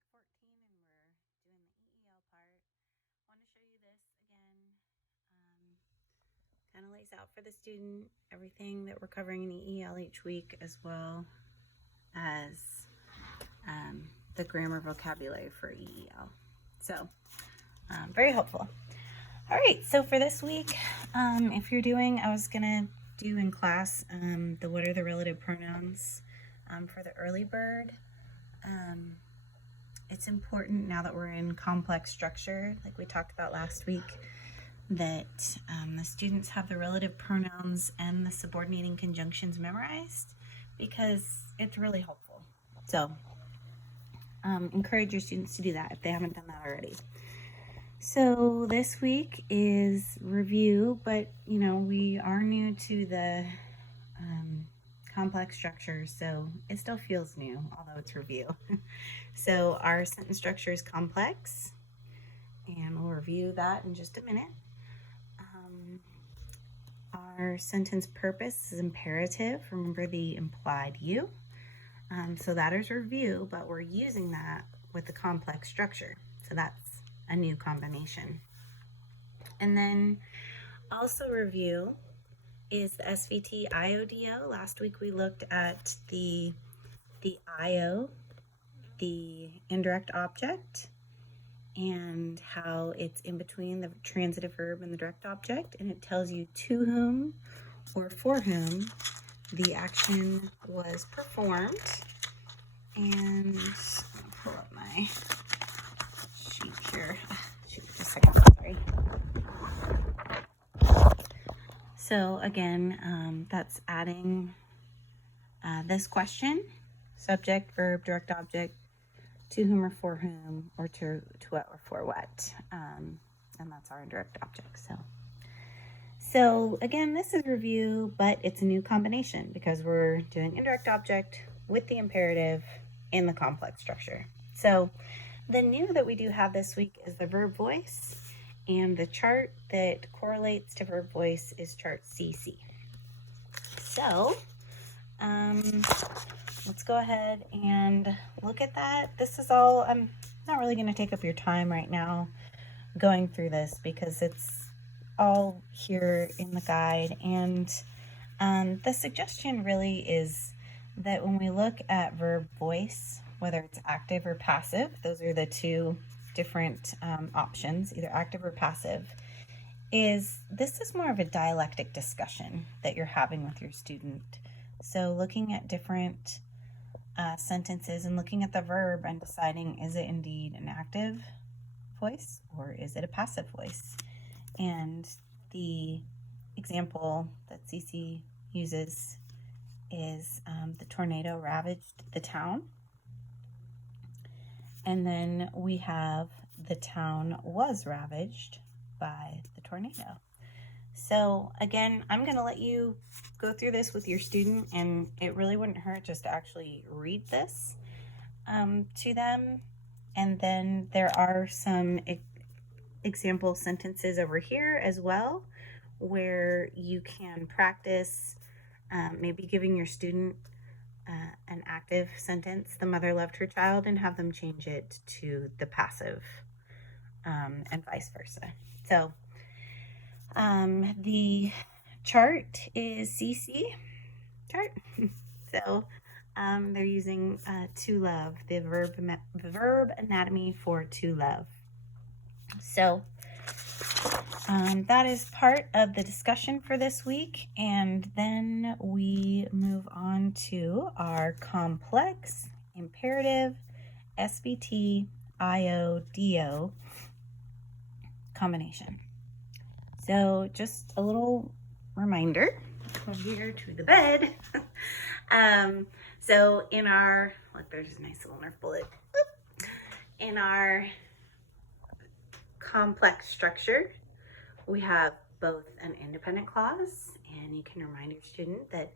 week 14 and we're doing the EEL part. I want to show you this again. Kind of lays out for the student everything that we're covering in the EEL each week, as well as the grammar vocabulary for EEL. So very helpful. All right, so for this week, if you're doing, I was going to do in class the what are the relative pronouns for the early bird. It's important now that we're in complex structure, like we talked about last week, that the students have the relative pronouns and the subordinating conjunctions memorized, because it's really helpful. So encourage your students to do that if they haven't done that already. So this week is review, but we are new to the complex structure, so it still feels new, although it's review. So our sentence structure is complex, and we'll review that in just a minute. Our sentence purpose is imperative. Remember the implied you. So that is review, but we're using that with the complex structure. So that's a new combination. And then also review is the SVT IODO. Last week we looked at the IO, the indirect object, and how it's in between the transitive verb and the direct object, and it tells you to whom or for whom the action was performed. And I'll pull up my sheet here. Shoot, just a second, sorry. So again, that's adding this question, subject, verb, direct object, to whom or for whom, or to what or for what, and that's our indirect object. So again, this is review, but it's a new combination because we're doing indirect object with the imperative in the complex structure. So the new that we do have this week is the verb voice, and the chart that correlates to verb voice is chart CC. So let's go ahead and look at that. This is all, I'm not really going to take up your time right now going through this because it's all here in the guide. And the suggestion really is that when we look at verb voice, whether it's active or passive, those are the two different options, either active or passive, this is more of a dialectic discussion that you're having with your student. So looking at different sentences and looking at the verb and deciding, is it indeed an active voice or is it a passive voice? And the example that Cece uses is the tornado ravaged the town. And then we have the town was ravaged by the tornado. So again, I'm going to let you go through this with your student, and it really wouldn't hurt just to actually read this to them. And then there are some example sentences over here as well where you can practice maybe giving your student an active sentence, the mother loved her child, and have them change it to the passive and vice versa. So the chart is CC chart. So they're using to love, the verb anatomy for to love. So that is part of the discussion for this week, and then we move on to our complex imperative SVT IODO combination. So just a little reminder, come here to the bed. So in our, look, there's a nice little Nerf bullet. In our complex structure, we have both an independent clause, and you can remind your student that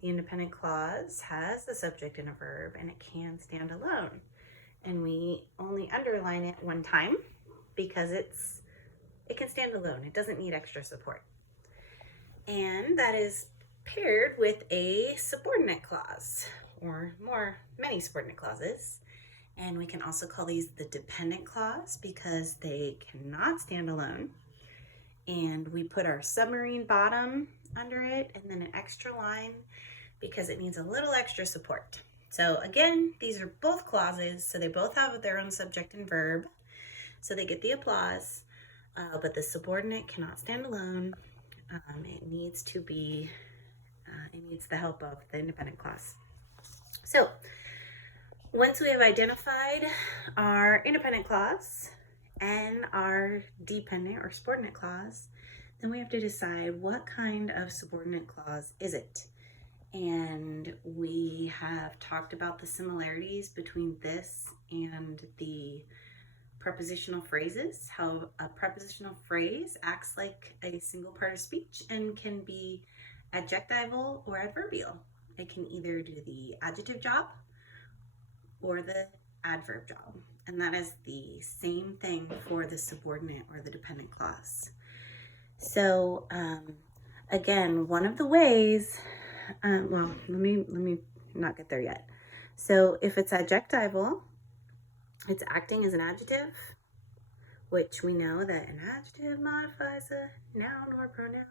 the independent clause has a subject and a verb, and it can stand alone. And we only underline it one time because it can stand alone. It doesn't need extra support. And that is paired with a subordinate clause, or many subordinate clauses. And we can also call these the dependent clause because they cannot stand alone. And we put our submarine bottom under it and then an extra line because it needs a little extra support. So again, these are both clauses, so they both have their own subject and verb, so they get the applause, but the subordinate cannot stand alone. It needs to be, it needs the help of the independent clause. So once we have identified our independent clause and our dependent or subordinate clause, then we have to decide what kind of subordinate clause is it. And we have talked about the similarities between this and the prepositional phrases, how a prepositional phrase acts like a single part of speech and can be adjectival or adverbial. It can either do the adjective job or the adverb job. And that is the same thing for the subordinate or the dependent clause. So again, one of the ways, well, let me not get there yet. So if it's adjectival, it's acting as an adjective, which we know that an adjective modifies a noun or pronoun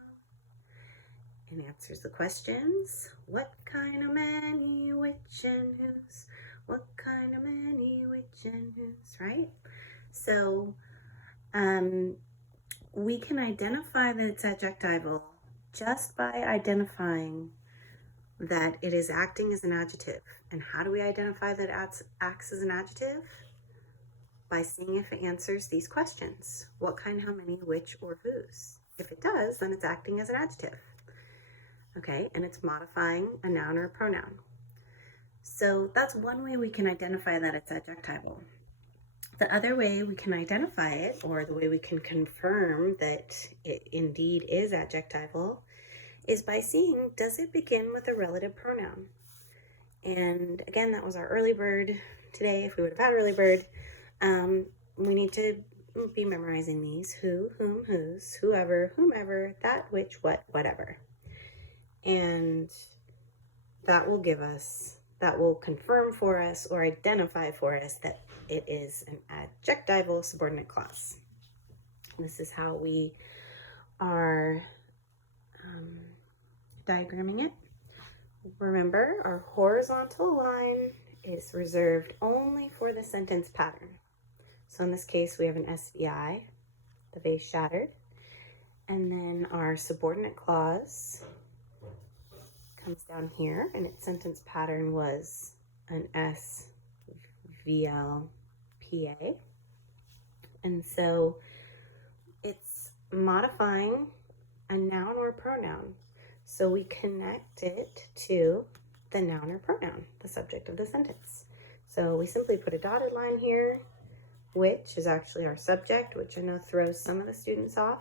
and answers the questions. What kind of many, which, and whose? What kind of many, which, and whose, right? So we can identify that it's adjectival just by identifying that it is acting as an adjective. And how do we identify that it acts as an adjective? By seeing if it answers these questions. What kind, how many, which, or whose? If it does, then it's acting as an adjective. Okay, and it's modifying a noun or a pronoun. So that's one way we can identify that it's adjectival. The other way we can identify it, or the way we can confirm that it indeed is adjectival, is by seeing, does it begin with a relative pronoun? And again, that was our early bird today. If we would have had early bird, we need to be memorizing these: who, whom, whose, whoever, whomever, that, which, what, whatever. And that will give us, that will confirm for us or identify for us that it is an adjectival subordinate clause. This is how we are diagramming it. Remember, our horizontal line is reserved only for the sentence pattern. So in this case, we have an SVI, the vase shattered. And then our subordinate clause comes down here, and its sentence pattern was an SVLPA. And so it's modifying a noun or pronoun. So we connect it to the noun or pronoun, the subject of the sentence. So we simply put a dotted line here, which is actually our subject, which I know throws some of the students off.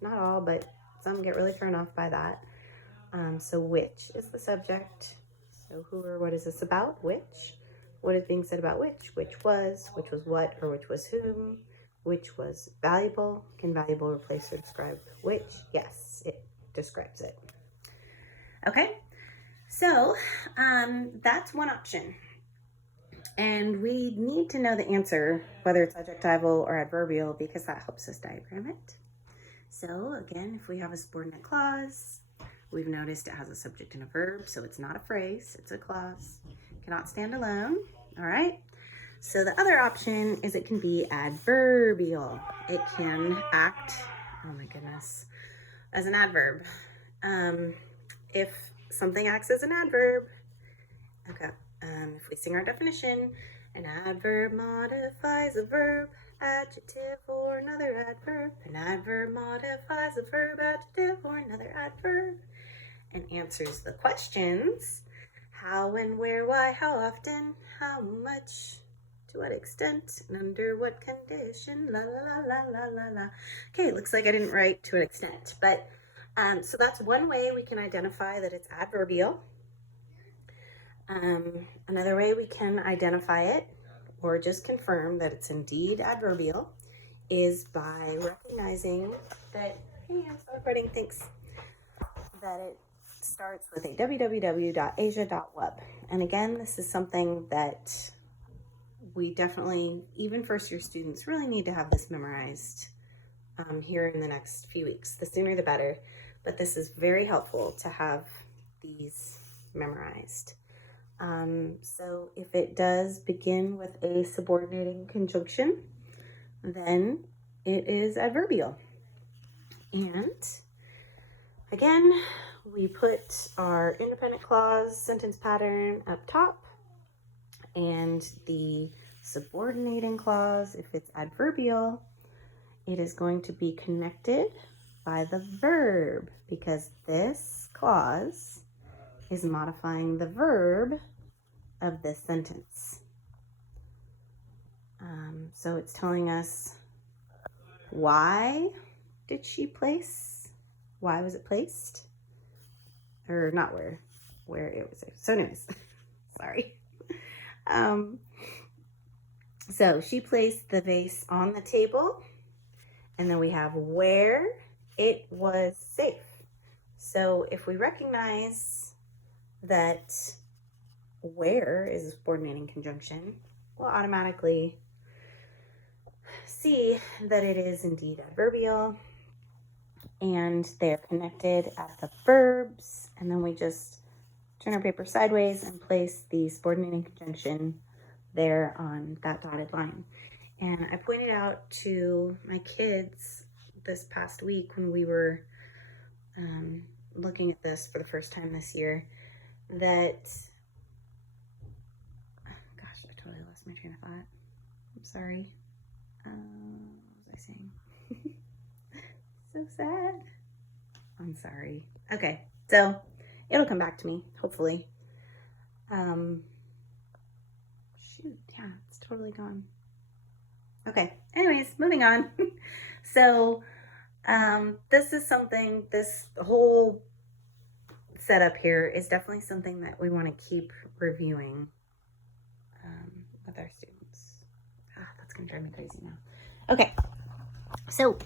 Not all, but some get really thrown off by that. So which is the subject. So who or what is this about? Which. What is being said about which? Which was what, or which was whom? Which was valuable. Can valuable replace or describe which? Yes, it describes it. Okay, so that's one option. And we need to know the answer, whether it's adjectival or adverbial, because that helps us diagram it. So again, if we have a subordinate clause, we've noticed it has a subject and a verb, so it's not a phrase, it's a clause. Cannot stand alone, all right? So the other option is it can be adverbial. It can act, oh my goodness, as an adverb. If something acts as an adverb, okay, if we sing our definition, an adverb modifies a verb, adjective, or another adverb. An adverb modifies a verb, adjective, or another adverb, and answers the questions: how and where, why, how often, how much, to what extent, and under what condition, la la la la la la. Okay, looks like I didn't write to an extent, but so that's one way we can identify that it's adverbial. Another way we can identify it, or just confirm that it's indeed adverbial, is by recognizing that, hey, I'm still recording, thanks, that it starts with a www.asia.web. And again, this is something that we definitely, even first year students, really need to have this memorized here in the next few weeks. The sooner the better, but this is very helpful to have these memorized. So if it does begin with a subordinating conjunction, then it is adverbial. And again, we put our independent clause sentence pattern up top, and the subordinating clause, if it's adverbial, it is going to be connected by the verb, because this clause is modifying the verb of this sentence. So it's telling us why did she place, why was it placed, or not where it was. So anyways, sorry. So she placed the vase on the table, and then we have where it was safe. So if we recognize that where is a subordinating conjunction, we'll automatically see that it is indeed adverbial, and they're connected at the verbs, and then we just turn our paper sideways and place the subordinating conjunction there on that dotted line. And I pointed out to my kids this past week when we were looking at this for the first time this year that, gosh, I totally lost my train of thought. I'm sorry. What was I saying? So sad. I'm sorry. Okay, so it'll come back to me, hopefully. Shoot, yeah, it's totally gone. Okay, anyways, moving on. So this is something, this whole setup here is definitely something that we want to keep reviewing with our students. That's gonna drive me crazy now. Okay, so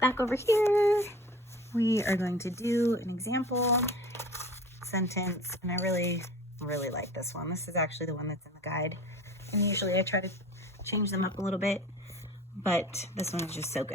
back over here, we are going to do an example sentence, and I really like this one. This is actually the one that's in the guide, and usually I try to change them up a little bit, but this one is just so good.